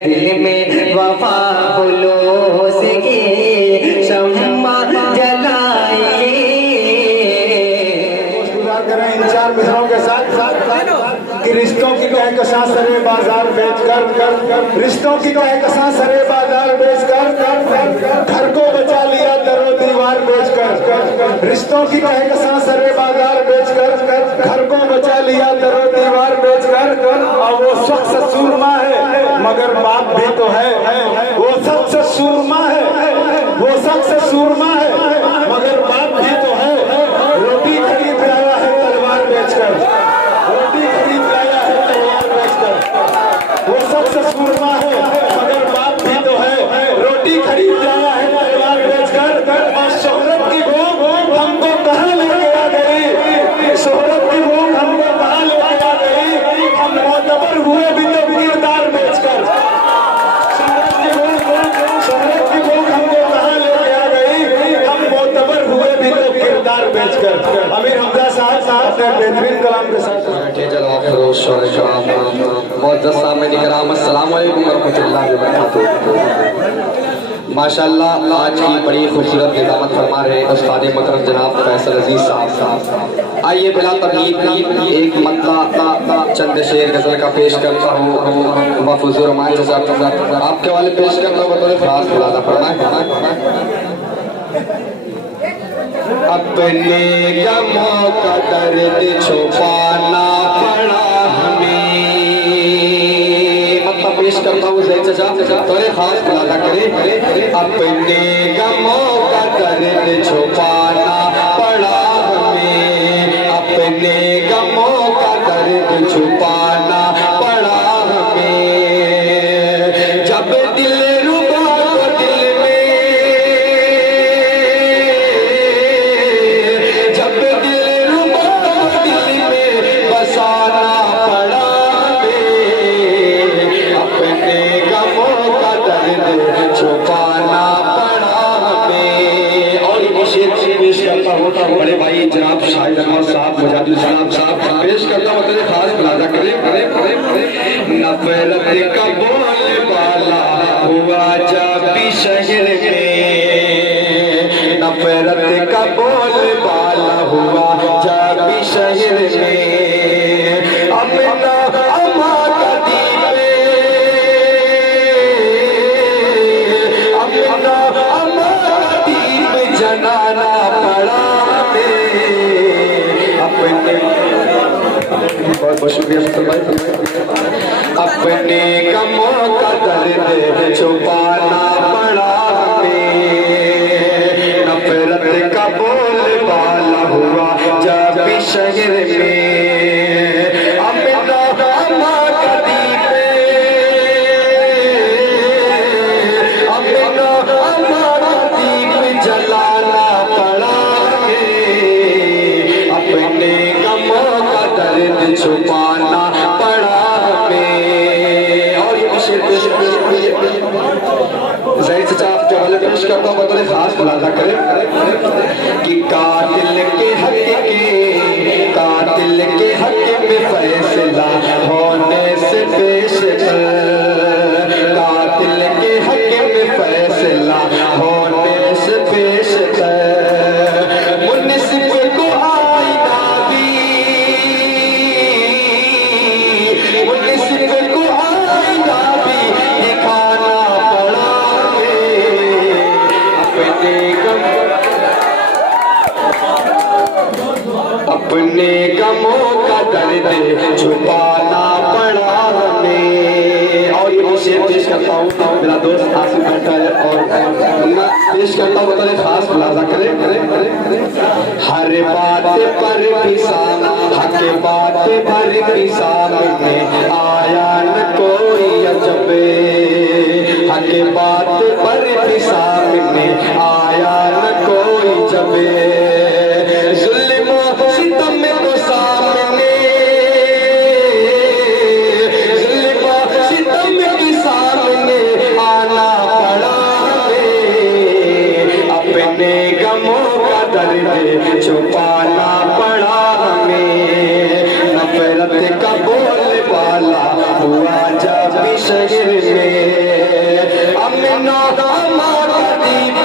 दिल में वफा हुलूस की शम्मा जलाई। करें इन चार मित्रों के साथ कि रिश्तों की कहकशां सरे बाजार बेचकर, रिश्तों की कहकशां सरे बाजार बेचकर, घर को बचा लिया दरो दीवार बेचकर, रिश्तों की कहकशां सरे बाजार बेचकर, घर को बचा लिया दरो दीवार बेचकर। और वो शख्स सूरमा है मगर बाप भी तो है, वो शख्स सूरमा है, वो शख्स सूरमा है मगर बाप भी तो है। रोटी खरीद लाया है तलवार बेचकर, रोटी खरीद लाया है तलवार बेचकर। वो शख्स सूरमा है मगर बाप भी तो है, रोटी खरीद लाया है तलवार बेचकर। और शोहरत की भूख हमको कहाँ लेके आ गई, शोहरत की भूख हमको कहाँ लेके आ गई। हम मोतबर हुए भी तो किरदार बेचकर, शोहरत की भूख हमको कहाँ लेके आ गई। हम मोतबर हुए भी तो किरदार बेचकर। अमीर हमजा साहब अपने बेहतरीन कलाम के साथ माशाअल्लाह आज की बड़ी खूबसूरत निज़ामत फरमा रहे उस्ताद मोहतरम जनाब फैसल अजीज साहब। आइए बिला तकलीफ एक मतला चंद शेर गजल का पेश करता हूँ। महफूज़ुर रहमान साहब आपके वाले पेश करता हूँ, बतौर खास खुलासा फरमाएं। अपने गमों का दर्द छुपाना पड़ा हमें, मतलब पेश करता हूँ थोड़े खास खुलासा करें। अपने गमों का दर्द छुपाना पड़ा हमें, अपने गमों का दर्द छुपाना पड़ा हमें। जब दिल रुबा तो दिल में, जब दिल रुबा तो दिल में बसाना पड़ा हमें, अपने गमों का दर्द छुपाना पड़ा हमें। और ये शेर पेश करता होता हूँ बड़े भाई जनाब शाहिद अहमद साहब मुजाहिद जनाब साहब पेश करता हूँ, तेरे खास मुलाजा करें। नफरत का बोलबाला हुआ जाबी शहर में, नफरत का बोलबाला हुआ जाबी शहर में। अपना अमा का दीपे, अपना अमा का दीप जलाना पड़ा हमें, अपने बहुत बहुत शुक्रिया। अपने गमों का दर्द छुपाना पड़ा हमें, नफरत का बोलबाला हुआ जाबी शहर में। अपना अमा का दीपे, अपना अमा का दीप जलाना पड़ा हमें, अपने गमों का दर्द छुपाना पड़ा हमें। और ये ज़ाहिर चाचा आपके हवाले पेश करता हूँ, बतौर खास मुलाजा करें कि कातिल के हक में फैसला होने से पेश कर, कातिल के हक में फैसला होने से पेश कर। मुनिसिफ को आईना भी, मुनिसिफ को आईना भी दिखाना पड़ा हमें, अपने गमों का दर्द छुपाना पड़ा हमें। और ये शेर पेश करता हूँ, मेरा दोस्त आसिफ बैठा है और मैं पेश करता हूँ, बतौर खास खुलासा करें। हर बात पर भी सामने, हक बात पर भी सामने आया न कोई अजबे, हक बात पर भी सामने आया न कोई जबे। जुल्म सितम को सामने, जुल्म सितम के सामने आना पड़ा हमें, अपने गमों का दर्द छुपाना पड़ा हमें। नफरत का बोलबाला हुआ जाबी शहर में, दामाद दीप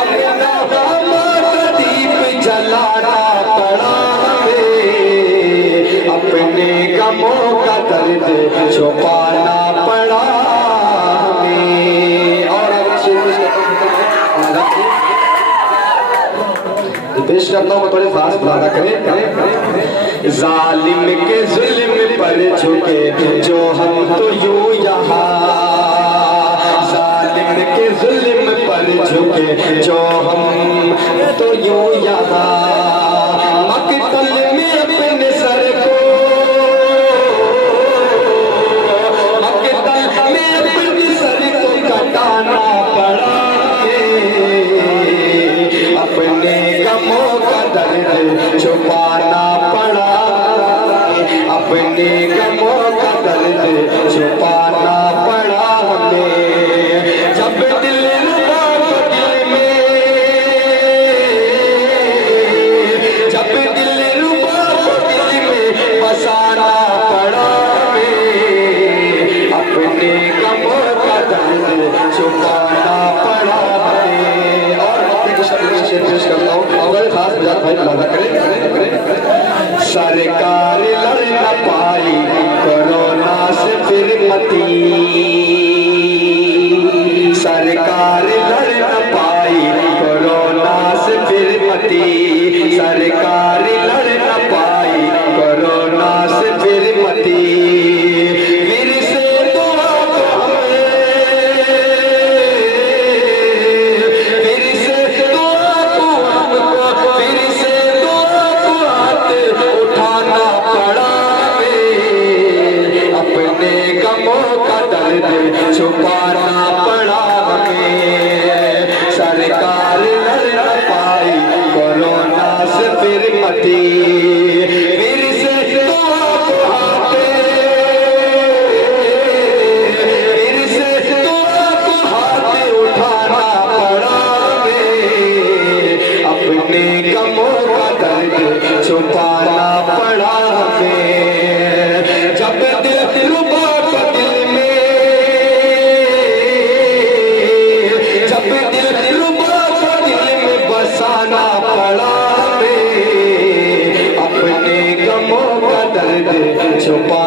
अपना दामाद दीप जलाना पड़ा हमें, अपने गमों का दर्द छुपाना पड़ा हमें। और पेश करता हूँ, थोड़े फास्ट बुलाना करें। जालिम के जुल्म पर झुके जो हम तो यूं यहाँ, जालिम के जुल्म पर झुके जो हम तो यूं यहाँ, मकतल में अपने सर को, मकतल में अपने सर को कटाना पड़ा, अपने गमों का दर्द छुपाना पड़ा, अपने गमों का दर्द छुपाना पड़ा हमें। जब दिल रुबा दिल में, जब दिल रुबा दिल में बसाना पड़ा हमें, अपने गमों का दर्द छुपाना पड़ा हमें। और पेश करता हूँ, अगर खास भाई बुलाना करें। सरकार लड़ न पाई कोरोना से फिर मती, सरकार लड़ न पाई कोरोना से फिर मती, सरकार लड़ न पाई कोरोना से फिर मती। फिर से दुआ तो हमें, फिर से दुआ तो हमको, फिर से दुआ को हाथ उठाना पड़ा हमें, अपने गमों का दर्द छुपाना पड़ा हमें। सरकार लड़ न पाई कोरोना से फिर मती, फिर से दुआ को हाथ, फिर से दुआ को हाथ उठाना पड़ा हमें, अपने गमों का दर्द छुपाना पड़ा हमें। जब दिल रुबा दिल में, जब दिल रुबा दिल में बसाना पड़ा हमें, अपने गमों का दर्द छुपा